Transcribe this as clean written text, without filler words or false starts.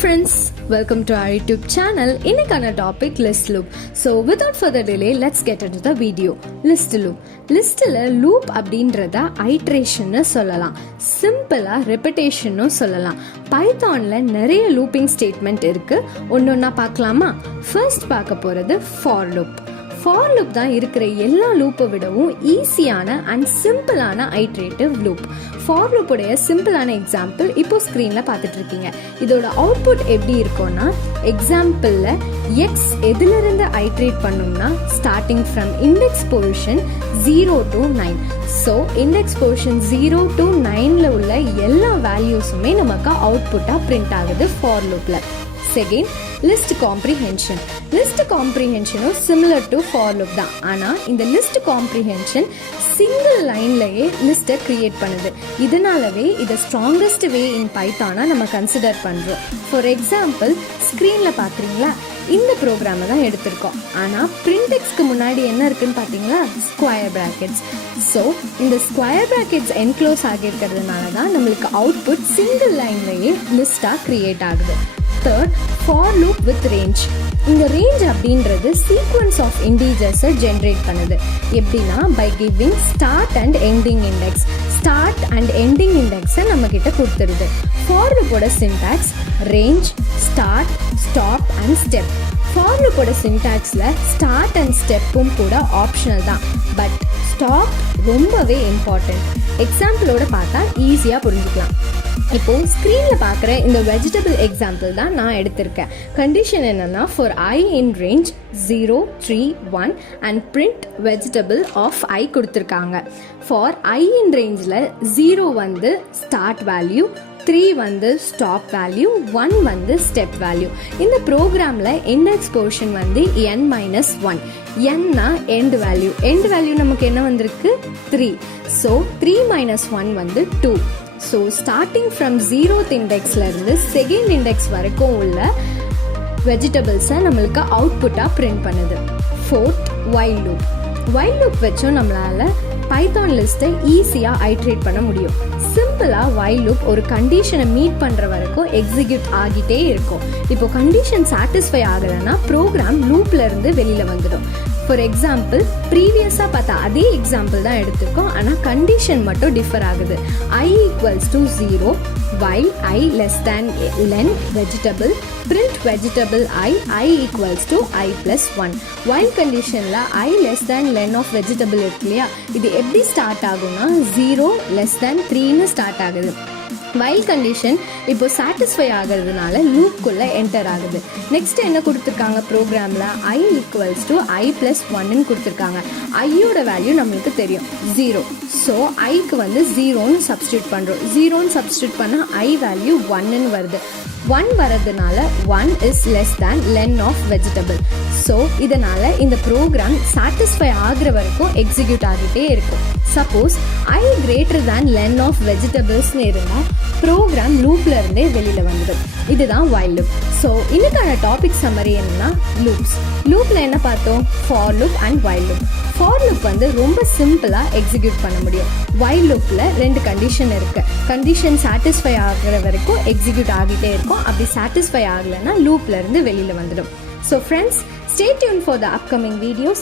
friends, welcome to our YouTube channel. இன்னைக்கான topic list loop. So without further delay, let's get into the video. List loop. லிஸ்ட்ல loop அப்படின்றத ஐட்ரேஷன்னு சொல்லலாம், சிம்பிளா ரெப்பிட்டேஷன்னு சொல்லலாம். பைத்தான்ல நிறைய லூப்பிங் ஸ்டேட்மெண்ட் இருக்கு. ஒன்னொன்னா பார்க்கலாமா? ஃபர்ஸ்ட் பார்க்க போறது ஃபார் லூப். ஃபார் லூப் தான் இருக்கிற எல்லா லூப்பை விடவும் ஈஸியான அண்ட் சிம்பிளான ஐட்ரேட்டிவ் லூப். ஃபார் லூப்புடைய சிம்பிளான எக்ஸாம்பிள் இப்போ ஸ்க்ரீனில் பார்த்துட்டு இருக்கீங்க. இதோட அவுட்புட் எப்படி இருக்கும்னா, எக்ஸாம்பிளில் எக்ஸ் எதிலிருந்து ஐட்ரேட் பண்ணோம்னா starting from index position 0 to 9. So index position 0 to 9ல் உள்ள எல்லா வேல்யூஸுமே நமக்கு அவுட்புட்டாக பிரிண்ட் ஆகுது ஃபார் லூப்பில். Second, list comprehension. லிஸ்ட் காம்ப்ரிஹென்ஷனும் சிமிலர் டு ஃபார் லூப் தான். ஆனால் இந்த லிஸ்ட் காம்ப்ரிஹென்ஷன் சிங்கிள் லைன்லயே லிஸ்ட்டை கிரியேட் பண்ணுது. இதனாலவே இதை ஸ்ட்ராங்கஸ்ட் வே இன் பைத்தானா நம்ம கன்சிடர் பண்ணுறோம். ஃபார் எக்ஸாம்பிள் ஸ்க்ரீனில் பார்க்குறீங்களா, இந்த ப்ரோக்ராமை தான் எடுத்திருக்கோம். ஆனால் பிரிண்டெக்ஸ்க்கு முன்னாடி என்ன இருக்குன்னு பார்த்தீங்களா, ஸ்கொயர் ப்ராக்கெட்ஸ். ஸோ இந்த ஸ்கொயர் ப்ராக்கெட்ஸ் என்க்ளோஸ் ஆகியிருக்கிறதுனால தான் நம்மளுக்கு அவுட்புட் சிங்கிள் லைன்லயே லிஸ்ட்டாக கிரியேட் ஆகுது. Third, for loop with range. இந்த ரேஞ்ச் அப்படின்றது சீக்வன்ஸ் ஆஃப் இண்டீஜர்ஸை ஜென்ரேட் பண்ணுது. எப்படின்னா, by giving start and ending index. Start and ending இண்டெக்ஸை நம்ம கிட்ட கொடுத்துருது. ஃபார் லூப்போட syntax range, start, stop and step. For லூப்போட சின்டாக்ஸில் ஸ்டார்ட் அண்ட் ஸ்டெப்பும் கூட ஆப்ஷனல் தான், பட் ஸ்டாப் ரொம்பவே இம்பார்ட்டன்ட். எக்ஸாம்பிளோட பார்த்தா ஈஸியாக புரிஞ்சுக்கலாம். இப்போ ஸ்க்ரீனில் பார்க்குற இந்த வெஜிடபிள் எக்ஸாம்பிள் தான் நான் எடுத்திருக்கேன். கண்டிஷன் என்னன்னா, for i in range 0, 3, 1 and print vegetable of i கொடுத்துருக்காங்க. ஃபார் ஐ இன் ரேஞ்சில் 0 வந்து ஸ்டார்ட் வேல்யூ, 3 வந்து ஸ்டாப் வேல்யூ, 1 வந்து ஸ்டெப் வேல்யூ. இந்த ப்ரோக்ராமில் இண்டெக்ஸ் போர்ஷன் வந்து n-1. n-னா எண்ட் வேல்யூ. எண்ட் வேல்யூ நமக்கு என்ன வந்திருக்கு, 3. ஸோ 3 - 1 வந்து 2. ஸோ ஸ்டார்டிங் ஃப்ரம் 0th இண்டெக்ஸ்லேருந்து செகண்ட் இண்டெக்ஸ் வரைக்கும் உள்ள வெஜிடபிள்ஸை நம்மளுக்கு அவுட்புட்டாக பிரிண்ட் பண்ணுது. Fourth, while loop. While loop வச்சும் நம்மளால் பைத்தான் லிஸ்ட்டை ஈஸியாக ஐட்ரேட் பண்ண முடியும். சிம்பிளாக வைல் லூப் ஒரு கண்டிஷனை மீட் பண்ணுற வரைக்கும் எக்ஸிக்யூட் ஆகிட்டே இருக்கும். இப்போ கண்டிஷன் சாட்டிஸ்ஃபை ஆகலைன்னா ப்ரோக்ராம் லூப்லேருந்து வெளியில் வந்துடும். ஃபார் எக்ஸாம்பிள் ப்ரீவியஸாக பார்த்தா அதே எக்ஸாம்பிள் தான் எடுத்திருக்கோம், ஆனால் கண்டிஷன் மட்டும் டிஃபர் ஆகுது. i = 0 while i less than len vegetable print vegetable i = i + 1. while கண்டிஷனில் i less than len of vegetable இருக்கு இல்லையா, இது எப்படி ஸ்டார்ட் ஆகும்னா 0 < 3ன்னு ஸ்டார்ட் ஆகுது. வைல் கண்டிஷன் இப்போ சாட்டிஸ்ஃபை ஆகிறதுனால லூப்குள்ளே என்டர் ஆகுது. நெக்ஸ்ட் என்ன கொடுத்துருக்காங்க ப்ரோக்ராமில், i = i + 1ன்னு கொடுத்துருக்காங்க. ஐயோட வேல்யூ நம்மளுக்கு தெரியும் 0. ஸோ ஐக்கு வந்து 0ன்னு சப்ஸ்டியூட் பண்ணுறோம். 0ன்னு சப்ஸ்டியூட் பண்ணால் i வேல்யூ 1ன்னு வருது. 1 வரதுனால 1 is less than len of vegetable. So இதனால் இந்த ப்ரோக்ராம் சாட்டிஸ்ஃபை ஆகிற வரைக்கும் எக்ஸிக்யூட் ஆகிட்டே இருக்கும். Suppose i greater than len of vegetablesனு இருந்தால் ப்ரோக்ராம் லூப்ல இருந்தே வெளியில் வந்துடும். இதுதான் வைல் லூப். ஸோ இன்னைக்கான டாபிக் சம்மரி என்னன்னா, லூப்ஸ். லூப்ல என்ன பார்த்தோம், for loop and while loop. For loop வந்து ரொம்ப சிம்பிளாக எக்ஸிக்யூட் பண்ண முடியும். வைல் லூப்பில் 2 கண்டிஷன் இருக்குது. கண்டிஷன் சாட்டிஸ்ஃபை ஆகிற வரைக்கும் எக்ஸிக்யூட் ஆகிட்டே இருக்கும். அப்படி சாட்டிஸ்ஃபை ஆகலைன்னா லூப்ல இருந்து வெளியில் வந்துடும். So friends, stay tuned for the upcoming videos.